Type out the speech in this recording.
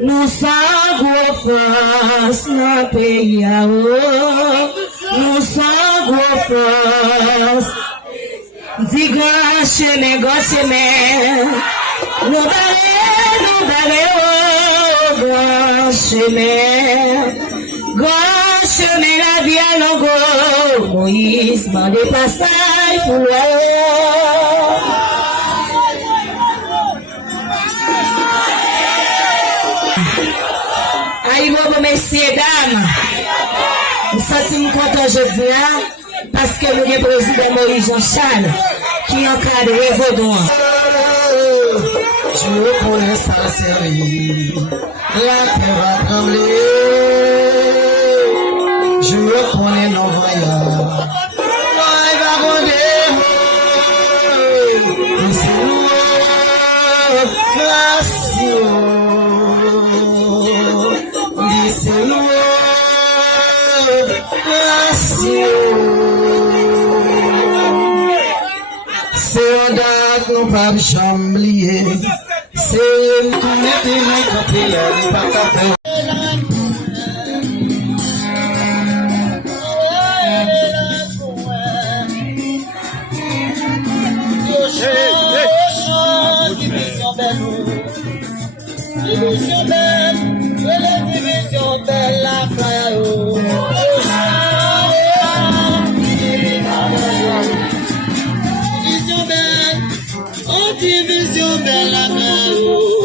Nous sommes France, notre pays, nous sommes France. Dis grand chemin, nous grand chemin, la vie à l'ango, Moïse m'a dépassé pour Aïe, messieurs, dames, nous sommes contents aujourd'hui parce que nous avons le président Moïse Jean-Charles qui encadre Vaudouin. Je connais ça, série, la terre va trembler. Je connais nos voyages. Il va gronder. C'est nous, c'est un date, nous pas oublier. C'est une communauté qui est pas café. division belle la caillou. Division belle la caillou.